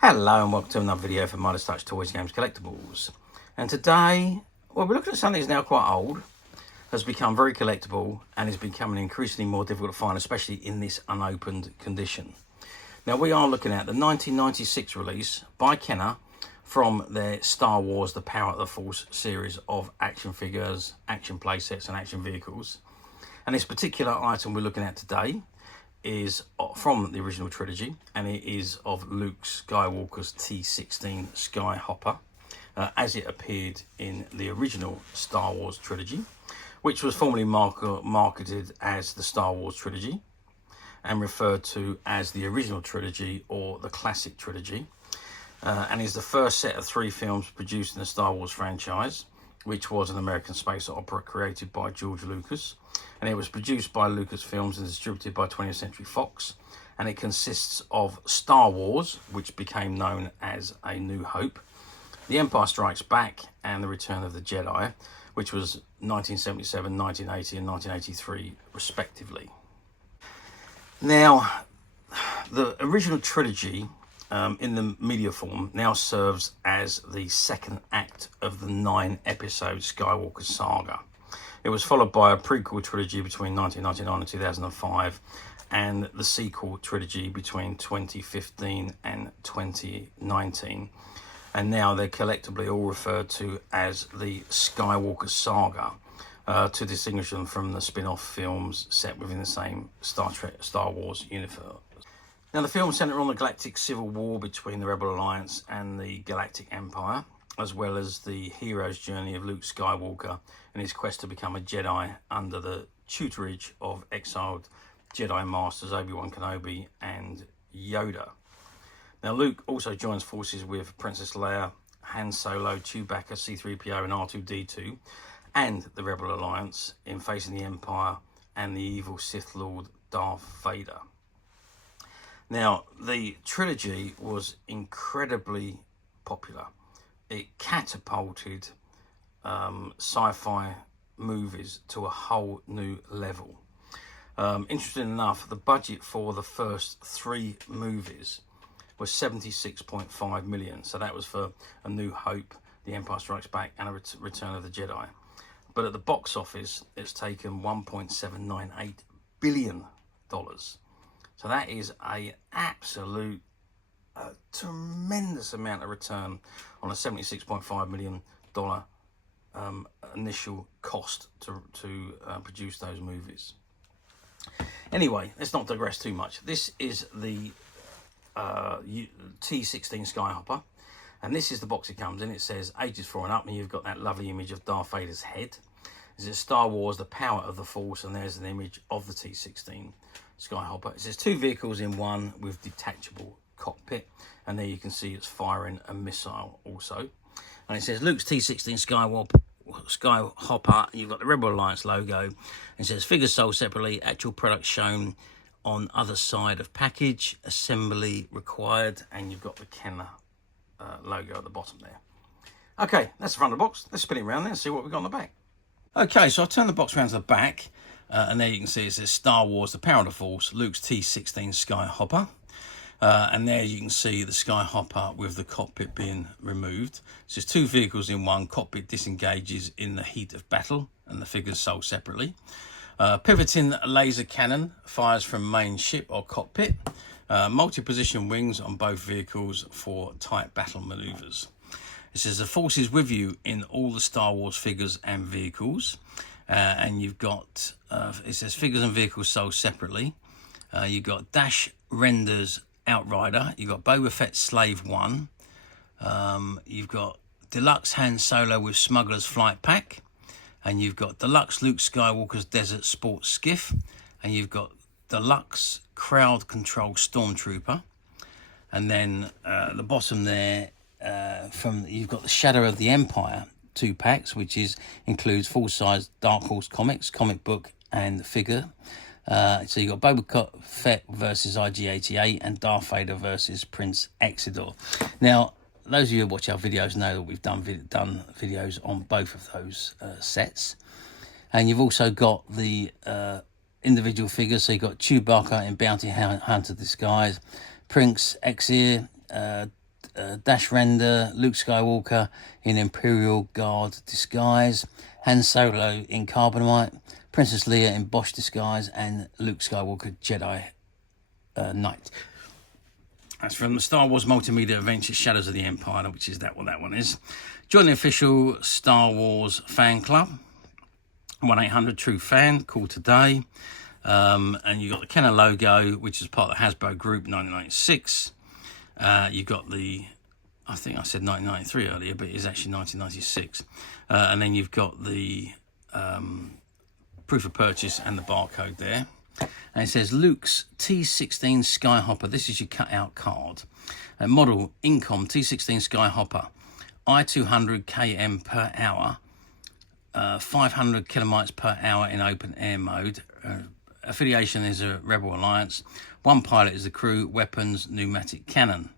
Hello and welcome to another video from Midas Touch Toys, Games, Collectibles. And today, well, we're looking at something that's now quite old, has become very collectible and is becoming increasingly more difficult to find, especially in this unopened condition. Now we are looking at the 1996 release by Kenner from their Star Wars The Power of the Force series of action figures, action playsets and action vehicles. And this particular item we're looking at today is from the original trilogy, and it is of Luke Skywalker's T-16 Skyhopper as it appeared in the original Star Wars trilogy, which was formerly marketed as the Star Wars trilogy and referred to as the original trilogy or the classic trilogy, and is the first set of 3 films produced in the Star Wars franchise, which was an American space opera created by George Lucas, and it was produced by Lucasfilms and distributed by 20th Century Fox, and it consists of Star Wars, which became known as A New Hope, The Empire Strikes Back, and The Return of the Jedi, which was 1977, 1980 and 1983 respectively. Now, the original trilogy in the media form now serves as the second act of the 9-episode Skywalker saga. It was followed by a prequel trilogy between 1999 and 2005 and the sequel trilogy between 2015 and 2019. And now they're collectively all referred to as the Skywalker saga to distinguish them from the spin-off films set within the same Star Wars universe. Now, the film centre on the galactic civil war between the Rebel Alliance and the Galactic Empire, as well as the hero's journey of Luke Skywalker and his quest to become a Jedi under the tutorage of exiled Jedi Masters Obi-Wan Kenobi and Yoda. Now, Luke also joins forces with Princess Leia, Han Solo, Chewbacca, C-3PO and R2-D2 and the Rebel Alliance in facing the Empire and the evil Sith Lord Darth Vader. Now, the trilogy was incredibly popular. It catapulted sci-fi movies to a whole new level. Interesting enough, the budget for the first 3 movies was 76.5 million. So that was for A New Hope, The Empire Strikes Back and A Return of the Jedi. But at the box office, it's taken $1.798 billion. So that is an absolute tremendous amount of return on a $76.5 million initial cost to produce those movies. Anyway, let's not digress too much. This is the T-16 Skyhopper, and this is the box it comes in. It says ages 4 and up, and you've got that lovely image of Darth Vader's head. This is Star Wars The Power of the Force, and there's an image of the T-16 Skyhopper. It says 2 vehicles in one with detachable cockpit, and there you can see it's firing a missile also. And it says Luke's T-16 Skyhopper. You've got the Rebel Alliance logo, and it says figures sold separately, actual product shown on other side of package, assembly required, and you've got the Kenner logo at the bottom there. Okay, that's the front of the box. Let's spin it around there and see what we've got on the back. Okay, so I'll turn the box around to the back, and there you can see it says Star Wars The Power of the Force, Luke's T-16 Skyhopper. And there you can see the Skyhopper with the cockpit being removed. It says 2 vehicles in one, cockpit disengages in the heat of battle, and the figures sold separately. Pivoting laser cannon fires from main ship or cockpit. Multi-position wings on both vehicles for tight battle manoeuvres. It says the Force is with you in all the Star Wars figures and vehicles. And you've got, it says figures and vehicles sold separately. You've got Dash Renders Outrider. You've got Boba Fett Slave 1. You've got Deluxe Han Solo with Smuggler's Flight Pack. And you've got Deluxe Luke Skywalker's Desert Sports Skiff. And you've got Deluxe Crowd Control Stormtrooper. And then at the bottom there, you've got the Shadow of the Empire 2 packs, which includes full-size Dark Horse comics, comic book and figure. So you've got Boba Fett versus IG-88 and Darth Vader versus Prince Exidor. Now, those of you who watch our videos know that we've done videos on both of those sets. And you've also got the individual figures. So you've got Chewbacca in Bounty Hunter disguise, Prince Exir, dash render, Luke Skywalker in Imperial Guard disguise, Han Solo in carbonite, Princess Leia in Bosch disguise, and Luke Skywalker Jedi Knight. That's from the Star Wars multimedia adventure Shadows of the Empire, which is what that one is. Join the official Star Wars fan club. 1-800 True Fan, call today. And you've got the Kenner logo, which is part of the Hasbro Group 1996. You've got the, I think I said 1993 earlier, but it's actually 1996. And then you've got the proof of purchase and the barcode there. And it says Luke's T-16 Skyhopper. This is your cut-out card. Model Incom T-16 Skyhopper. I-200 km per hour. 500 kilometers per hour in open air mode. Affiliation is a Rebel Alliance. One pilot is the crew. Weapons, pneumatic cannon.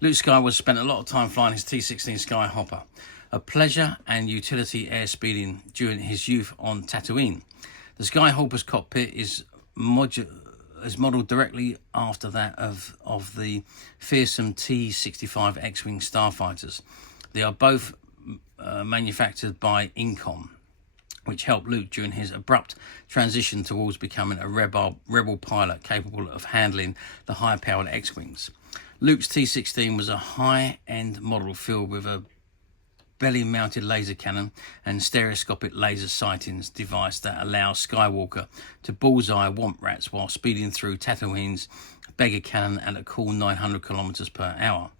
Luke Skywalker spent a lot of time flying his T-16 Skyhopper, a pleasure and utility airspeeding during his youth on Tatooine. The Skyhopper's cockpit is modelled directly after that of the fearsome T-65 X-Wing starfighters. They are both manufactured by Incom, which helped Luke during his abrupt transition towards becoming a rebel pilot capable of handling the high-powered X-Wings. Luke's T-16 was a high-end model filled with a belly-mounted laser cannon and stereoscopic laser sightings device that allows Skywalker to bullseye womp rats while speeding through Tatooine's beggar cannon at a cool 900 kilometers per hour.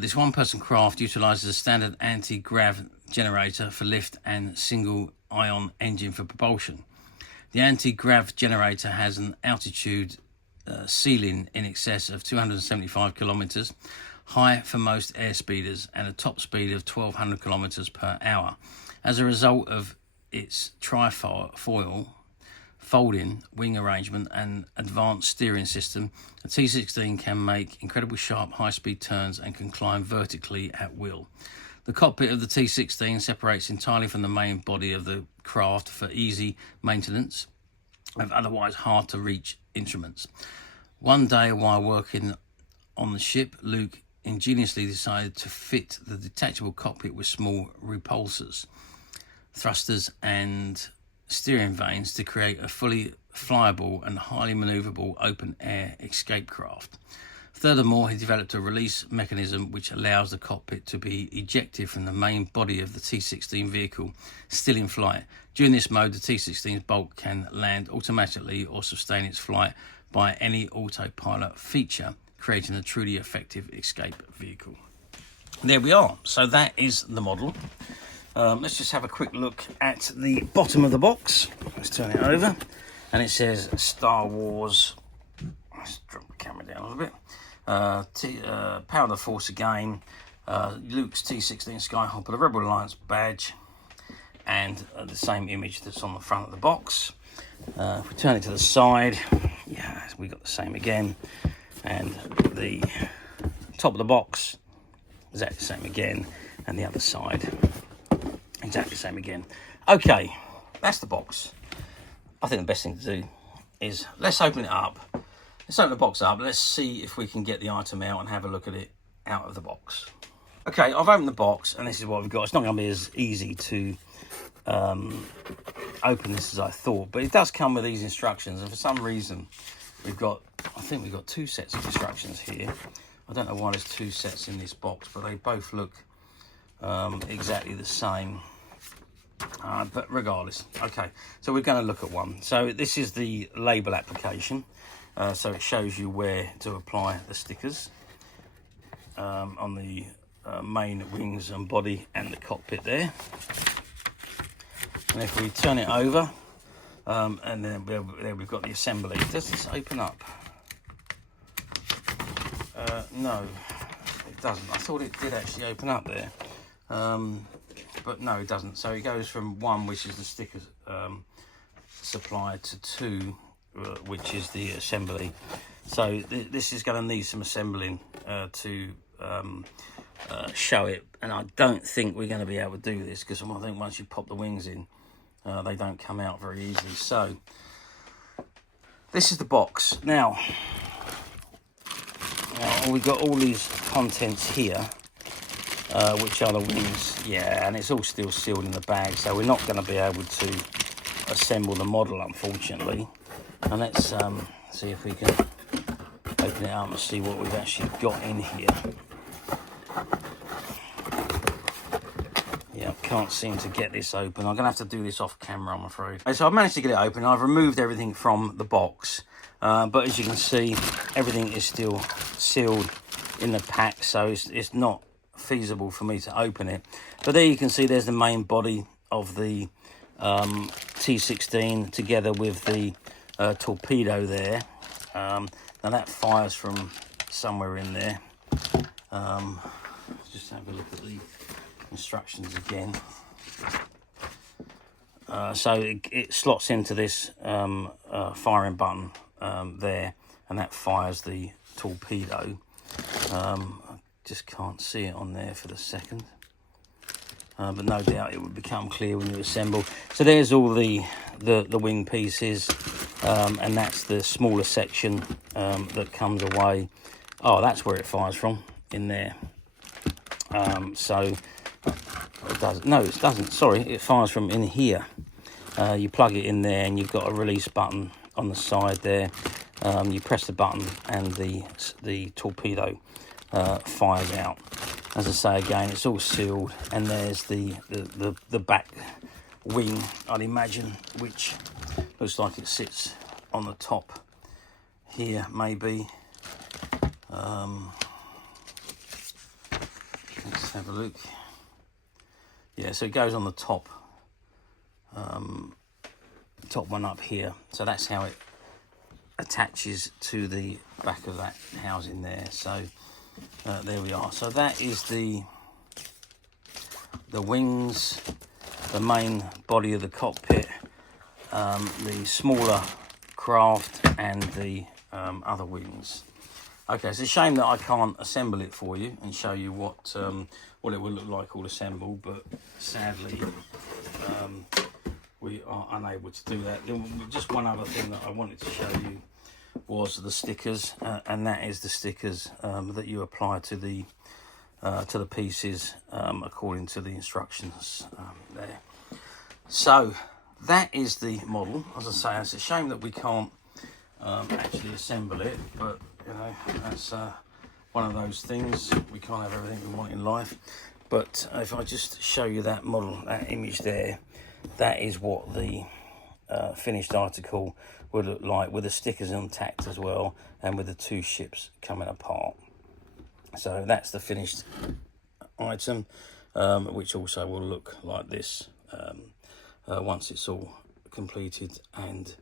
This one-person craft utilises a standard anti-grav generator for lift and single-ion engine for propulsion. The anti-grav generator has an altitude ceiling in excess of 275 kilometres, high for most airspeeders, and a top speed of 1,200 kilometres per hour. As a result of its trifoil folding wing arrangement and advanced steering system, the T-16 can make incredibly sharp high-speed turns and can climb vertically at will. The cockpit of the T-16 separates entirely from the main body of the craft for easy maintenance of otherwise hard-to-reach instruments. One day, while working on the ship, Luke ingeniously decided to fit the detachable cockpit with small repulsors, thrusters, and steering vanes to create a fully flyable and highly manoeuvrable open-air escape craft. Furthermore, he developed a release mechanism which allows the cockpit to be ejected from the main body of the T-16 vehicle still in flight. During this mode, the T-16's bulk can land automatically or sustain its flight by any autopilot feature, creating a truly effective escape vehicle. There we are. So that is the model. Let's just have a quick look at the bottom of the box. Let's turn it over. And it says Star Wars. Let's drop the camera down a little bit. Power of the Force again. Luke's T-16 Skyhopper, the Rebel Alliance badge. And the same image that's on the front of the box. If we turn it to the side, yeah, we got the same again. And the top of the box, exactly the same again. And the other side, exactly the same again. Okay, that's the box. I think the best thing to do is let's open it up. Let's open the box up. Let's see if we can get the item out and have a look at it out of the box. Okay, I've opened the box and this is what we've got. It's not going to be as easy to open this as I thought, but it does come with these instructions. And for some reason, I think we've got two sets of instructions here. I don't know why there's two sets in this box, but they both look exactly the same. But regardless, okay, so we're going to look at one. So this is the label application. So it shows you where to apply the stickers on the main wings and body and the cockpit there. And if we turn it over, and then there we've got the assembly. Does this open up? No, it doesn't. I thought it did actually open up there. But no, it doesn't. So it goes from 1, which is the stickers supply, to 2, which is the assembly. So this is going to need some assembling to show it. And I don't think we're going to be able to do this because I think once you pop the wings in, they don't come out very easily. So this is the box. Now, Now, we've got all these contents here, which are the wings. Yeah, and it's all still sealed in the bag, so we're not going to be able to assemble the model, unfortunately. And let's see if we can open it up and see what we've actually got in here. Yeah, can't seem to get this open. I'm going to have to do this off camera, I'm afraid. So I've managed to get it open. I've removed everything from the box. But as you can see, everything is still sealed in the pack, so it's not feasible for me to open it. But there you can see there's the main body of the T-16 together with the torpedo there. Now that fires from somewhere in there. Just have a look at the instructions again. So it slots into this firing button there, and that fires the torpedo. I just can't see it on there for the second, but no doubt it would become clear when you assemble. So there's all the wing pieces, and that's the smaller section that comes away. Oh, that's where it fires from, in there. So it doesn't. No, it doesn't. Sorry, it fires from in here. You plug it in there, and you've got a release button on the side there. You press the button, and the torpedo fires out. As I say again, it's all sealed, and there's the back wing, I'd imagine, which looks like it sits on the top here, maybe. Let's have a look. Yeah, so it goes on the top, top one up here. So that's how it attaches to the back of that housing there. So there we are. So that is the wings, the main body of the cockpit, the smaller craft, and the other wings. Okay, it's a shame that I can't assemble it for you and show you what it would look like all assembled, but sadly we are unable to do that. Just one other thing that I wanted to show you was the stickers, and that is the stickers that you apply to the pieces according to the instructions there. So that is the model. As I say, it's a shame that we can't actually assemble it, but you know, that's one of those things. We can't have everything we want in life. But if I just show you that model, that image there, that is what the finished article would look like, with the stickers intact as well, and with the two ships coming apart. So that's the finished item, which also will look like this once it's all completed and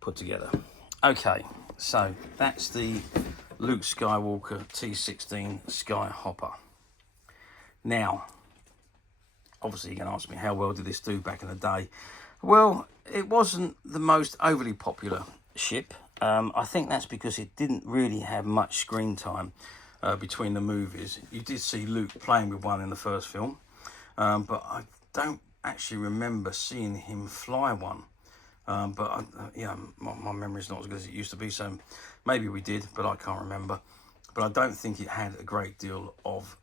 put together. Okay, so that's the Luke Skywalker T-16 Skyhopper. Now, obviously you're going to ask me, how well did this do back in the day? Well, it wasn't the most overly popular ship. I think that's because it didn't really have much screen time between the movies. You did see Luke playing with one in the first film, but I don't actually remember seeing him fly one. But yeah, my memory's not as good as it used to be, so maybe we did, but I can't remember. But I don't think it had a great deal of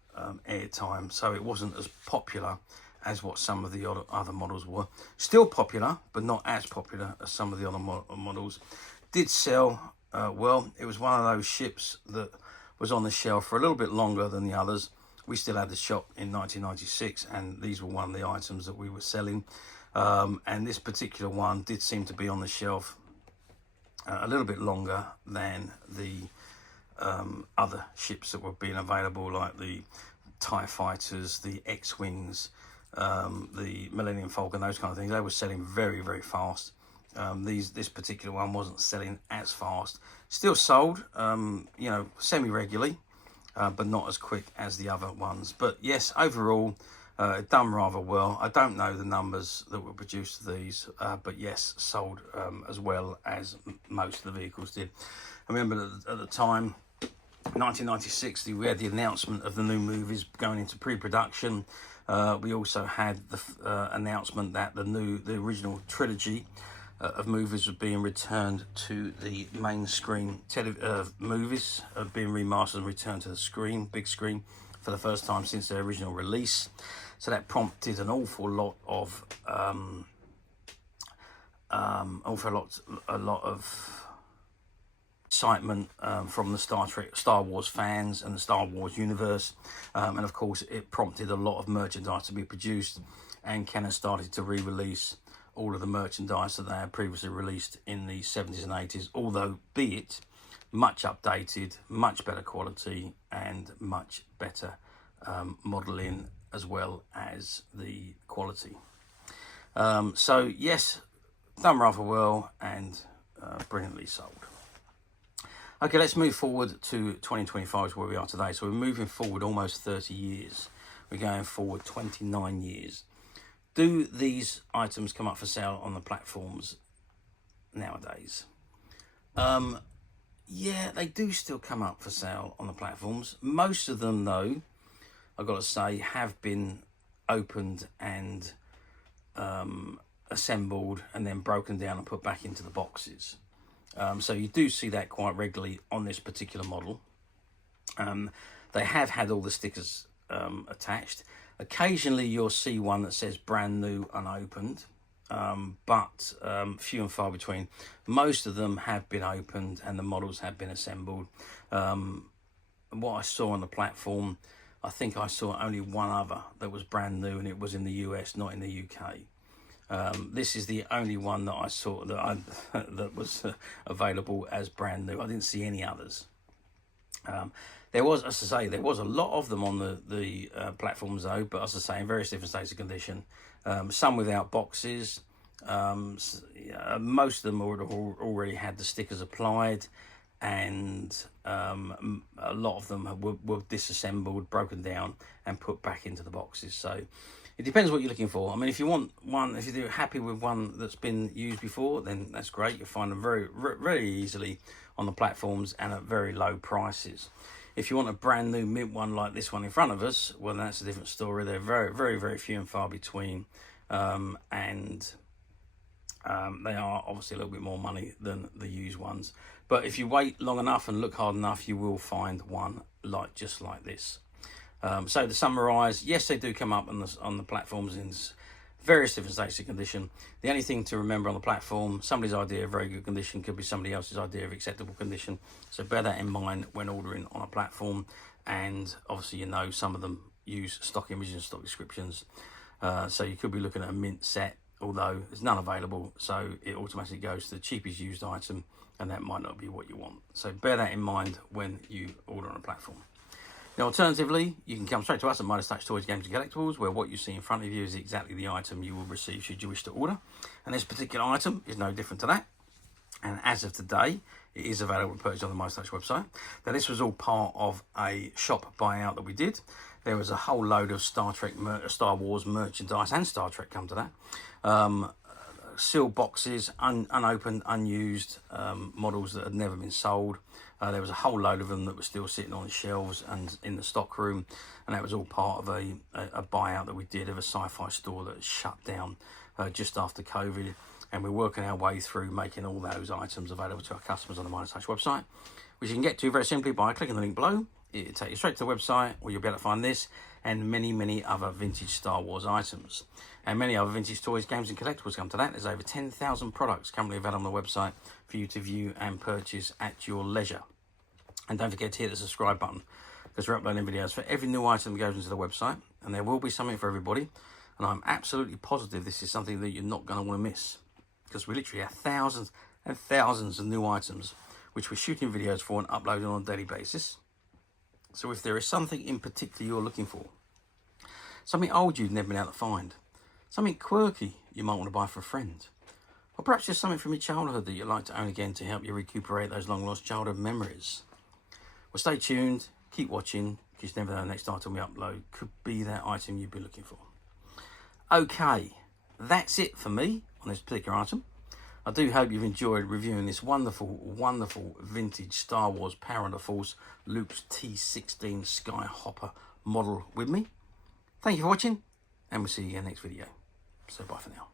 airtime, so it wasn't as popular as what some of the other models were. Still popular, but not as popular as some of the other models. Did sell well. It was one of those ships that was on the shelf for a little bit longer than the others. We still had the shop in 1996, and these were one of the items that we were selling. And this particular one did seem to be on the shelf a little bit longer than the other ships that were being available, like the TIE Fighters, the X-Wings, the Millennium Falcon, those kind of things. They were selling very, very fast. This particular one wasn't selling as fast. Still sold, you know, semi-regularly, but not as quick as the other ones. But yes, overall, it done rather well. I don't know the numbers that were produced of these, but yes, sold as well as most of the vehicles did. I remember at the time, 1996, we had the announcement of the new movies going into pre-production. We also had the announcement that the original trilogy of movies were being returned to the main screen. Movies are being remastered and returned to the screen, big screen, for the first time since their original release. So that prompted an awful lot of excitement from the Star Wars fans and the Star Wars universe, and of course it prompted a lot of merchandise to be produced, and Canon started to re-release all of the merchandise that they had previously released in the 70s and 80s, although be it much updated, much better quality, and much better modelling as well as the quality. So yes, done rather well and brilliantly sold. Okay, let's move forward to 2025, where we are today. So we're moving forward almost 30 years. We're going forward 29 years. Do these items come up for sale on the platforms nowadays? Yeah, they do still come up for sale on the platforms. Most of them, though, I've got to say, have been opened and assembled and then broken down and put back into the boxes. So you do see that quite regularly on this particular model. They have had all the stickers attached. Occasionally you'll see one that says brand new unopened, but few and far between. Most of them have been opened and the models have been assembled. What I saw on the platform, I think I saw only one other that was brand new, and it was in the US, not in the UK. This is the only one that I saw that was available as brand new. I didn't see any others. There was, as I say, there was a lot of them on the platforms though, but as I say, in various different states of condition. Some without boxes. Most of them already had the stickers applied, and a lot of them were disassembled, broken down, and put back into the boxes. So it depends what you're looking for. I mean, if you want one, if you're happy with one that's been used before, then that's great. You'll find them very easily on the platforms and at very low prices. If you want a brand new mint one like this one in front of us, well, that's a different story. They're very few and far between, and they are obviously a little bit more money than the used ones. But if you wait long enough and look hard enough, you will find one just like this. So to summarise, yes, they do come up on the platforms in various different states of condition. The only thing to remember on the platform, somebody's idea of very good condition could be somebody else's idea of acceptable condition. So bear that in mind when ordering on a platform. And obviously, you know, some of them use stock images and stock descriptions. So you could be looking at a mint set, although there's none available. So it automatically goes to the cheapest used item, and that might not be what you want. So bear that in mind when you order on a platform. Now, alternatively, you can come straight to us at Midas Touch Toys, Games and Collectibles, where what you see in front of you is exactly the item you will receive should you wish to order. And this particular item is no different to that. And as of today, it is available to purchase on the Midas Touch website. Now, this was all part of a shop buyout that we did. There was a whole load of Star Wars merchandise and Star Trek, come to that. Sealed boxes, unopened, unused models that had never been sold. There was a whole load of them that were still sitting on shelves and in the stock room, and that was all part of a buyout that we did of a sci-fi store that shut down just after COVID, and we're working our way through making all those items available to our customers on the Midas Touch website, which you can get to very simply by clicking the link below. It'll take you straight to the website, where you'll be able to find this and many other vintage Star Wars items. And many other vintage toys, games and collectibles come to that. There's over 10,000 products currently available on the website for you to view and purchase at your leisure. And don't forget to hit the subscribe button, because we're uploading videos for every new item that goes into the website, and there will be something for everybody. And I'm absolutely positive this is something that you're not going to want to miss, because we literally have thousands and thousands of new items which we're shooting videos for and uploading on a daily basis. So if there is something in particular you're looking for, something old you've never been able to find, something quirky you might want to buy for a friend, or perhaps just something from your childhood that you'd like to own again to help you recuperate those long lost childhood memories, well, stay tuned, keep watching, because you never know the next item we upload could be that item you've been looking for. Okay, that's it for me on this particular item. I do hope you've enjoyed reviewing this wonderful vintage Star Wars Power of the Force Luke's T-16 Skyhopper model with me. Thank you for watching, and we'll see you again next video. So bye for now.